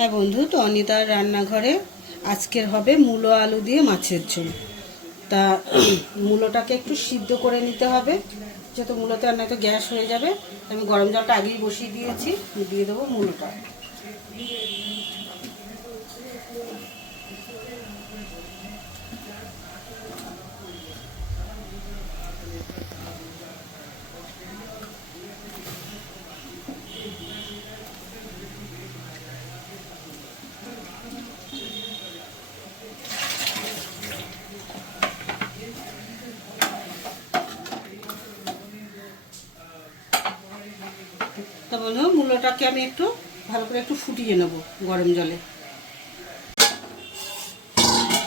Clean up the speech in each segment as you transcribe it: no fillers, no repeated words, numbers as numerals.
হ্যাঁ বন্ধু, তো অনিতার রান্নাঘরে আজকের হবে মূলো আলু দিয়ে মাছের ঝোল। তা মূলোটাকে একটু সিদ্ধ করে নিতে হবে, যেহেতু মূলোতে আর নয়তো গ্যাস হয়ে যাবে। আমি গরম জলটা আগেই বসিয়ে দিয়েছি, দিয়ে দেবো মূলোটা। তা বন্ধু, মূলোটাকে আমি একটু ভালো করে একটু ফুটিয়ে নেব গরম জলে।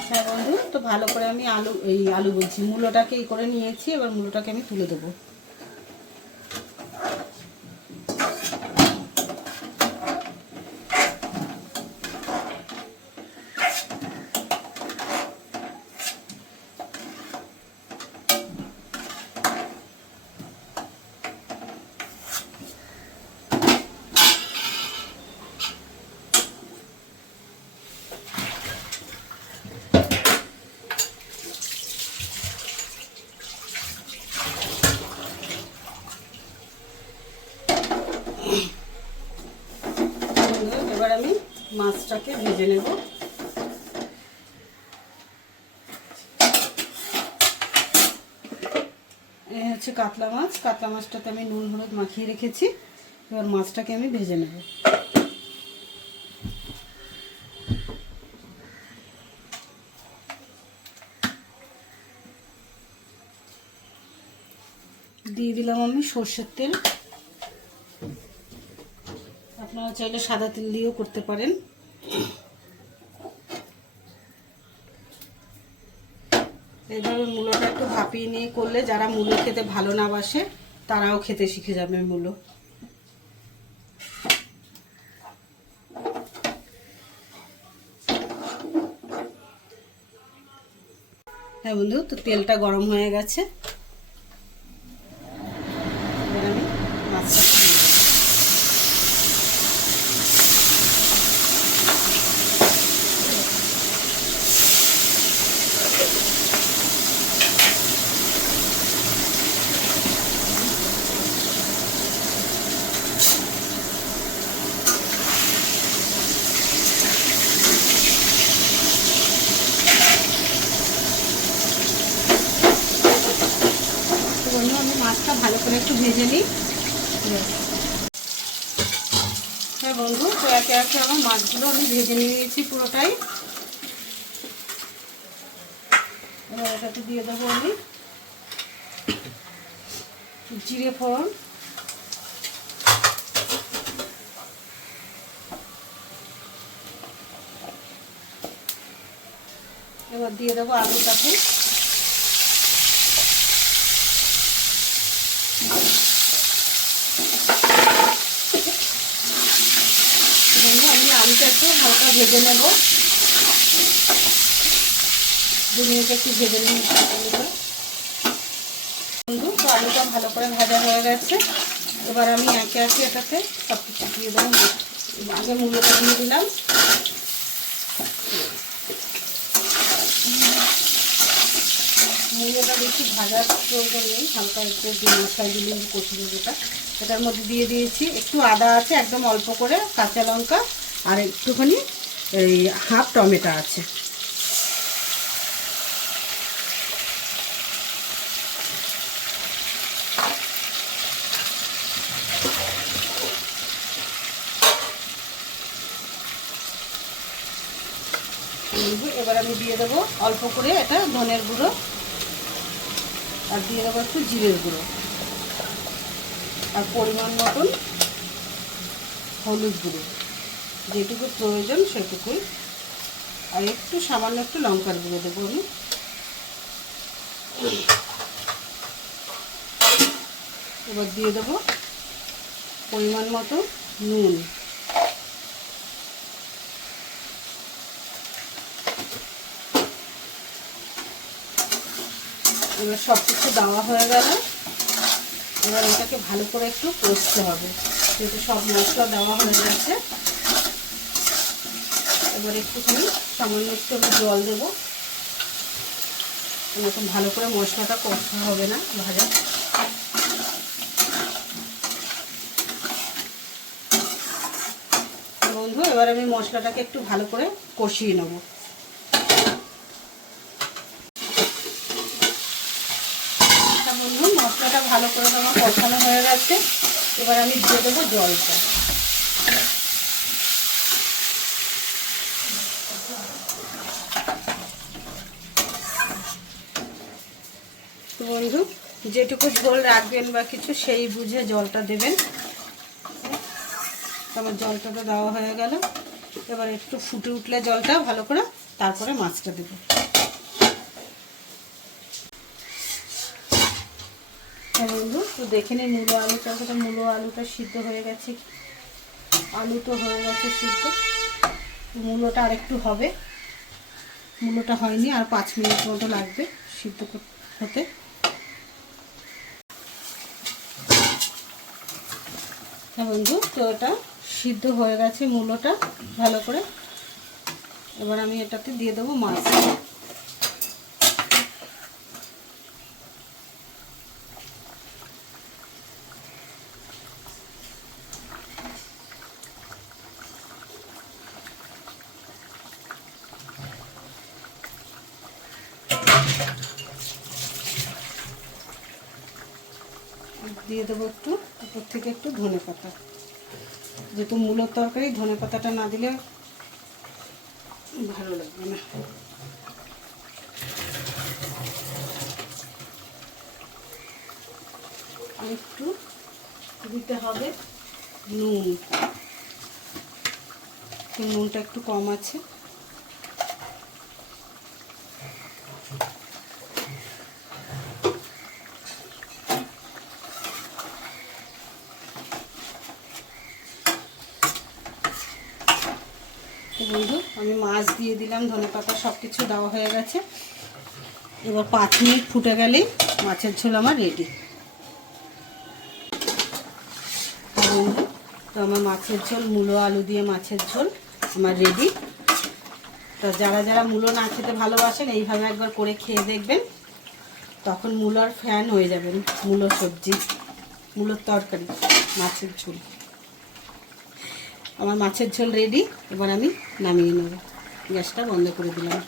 হ্যাঁ বন্ধু, তো ভালো করে আমি আলু বলছি, মূলোটাকে এই করে নিয়েছি। এবার মূলোটাকে আমি তুলে দেবো। এবার আমি মাছটাকে ভেজে নেব। এই হচ্ছে কাতলা মাছ। কাতলা মাছটাতে আমি নুন হলুদ মাখিয়ে রেখেছি। এবার মাছটাকে আমি ভেজে নেব। দিয়ে দিলাম আমি সর্ষের তেল। আপনারা চাইলে সাদা তেল দিয়েও করতে পারেন। এইভাবে মূলোটা একটু ভাপিয়ে নিয়ে করলে যারা মূলো খেতে ভালো না বাসে তারাও খেতে শিখে যাবে মূলো। হ্যাঁ বন্ধু, তো তেলটা গরম হয়ে গেছে। এবার আমি মাছটা দিয়ে দেবো। বন্ধু, আমি মাছটা ভালো করে একটু ভেজে নিই। হ্যাঁ বন্ধু, তো একে একে আমার মাছগুলো আমি ভেজে নিয়েছি পুরোটাই। এবার এটাতে দিয়ে দেবো আমি জিরে ফোড়ন, এবার দিয়ে দেবো আলুটাকে। আমি আলুটা একটু হালকা ভেজে নেব। 2 মিনিট একটু ভেজে নিই আলুটা। বন্ধু, তো আলুটা ভালো করে ভাজা হয়ে গেছে। এবার আমি একে একে এটাতে সব কিছু দিয়ে দেবো। আগে মূলোটা দিয়ে দিলাম। মূলোটা বেশি ভাজার প্রয়োজন নেই, হালকা একটু মশলা দিলে কষিয়ে যেটা এটার মধ্যে দিয়ে দিয়েছি। একটু আদা আছে, একদম অল্প করে কাঁচা লঙ্কা, আর একটুখানি এই হাফ টমেটো আছে। এবার আমি দিয়ে দেবো অল্প করে এটা ধনের গুঁড়ো, আর দিয়ে দেবো একটু জিরের গুঁড়ো, আর পরিমাণ মতন হলুদ গুঁড়ো, যেটুকু প্রয়োজন সেটুকুই, আর একটু সামান্য একটু লঙ্কার গুঁড়ো দেবো আমি। এবার দিয়ে দেবো পরিমাণ মতো নুন। এবার সব কিছু দেওয়া হয়ে গেল। এবার এটাকে ভালো করে একটু কষতে হবে, যেহেতু সব মশলা দেওয়া হয়ে গেছে। এবার একটুখানি সামান্য একটু আমি জল দেবো, এরকম ভালো করে মশলাটা কষতে হবে না ভাজা। বন্ধু এবার আমি মশলাটাকে একটু ভালো করে কষিয়ে নেব। বন্ধু মশলাটা ভালো করে আমার কষানো হয়ে গেছে, এবার আমি দিয়ে দেবো জলটা। তো বন্ধু যেটুকু ঝোল রাখবেন বা কিছু সেই বুঝে জলটা দেবেন। আমার জলটা তো দেওয়া হয়ে গেল, এবার একটু ফুটে উঠলে জলটা ভালো করে তারপরে মাছটা দেবো। হ্যাঁ বন্ধু, তো দেখে নিই মূলো আলুটা, মূলো আলুটা সিদ্ধ হয়ে গেছে, আলু তো হয়ে গেছে সিদ্ধ। মূলোটা আরেকটু হবে, মূলোটা হয়নি, আর 5 মিনিট মতো লাগবে সিদ্ধ হতে। হ্যাঁ বন্ধু, তো এটা সিদ্ধ হয়ে গেছে মূলোটা ভালো করে। এবার আমি এটাতে দিয়ে দেবো মাছ। দিয়ে দেবো একটু উপর থেকে একটু ধনেপাতা, যেহেতু মূলোর তরকারি ধনেপাতাটা না দিলে ভালো লাগবে না। আর একটু দিতে হবে নুন, নুনটা একটু কম আছে। তো বন্ধু আমি মাছ দিয়ে দিলাম, ধনেপাতা সব কিছু দেওয়া হয়ে গেছে। এবার 5 মিনিট ফুটে গেলেই মাছের ঝোল আমার রেডি। বন্ধু তো আমার মাছের ঝোল, মূলো আলু দিয়ে মাছের ঝোল আমার রেডি। তো যারা যারা মূলো না খেতে ভালোবাসেন এইভাবে একবার করে খেয়ে দেখবেন, তখন মূলোর ফ্যান হয়ে যাবেন। মূলো সবজি, মূলোর তরকারি, মাছের ঝোল। আমার মাছের ঝোল রেডি, এবার আমি নামিয়ে নেব। গ্যাসটা বন্ধ করে দিলাম।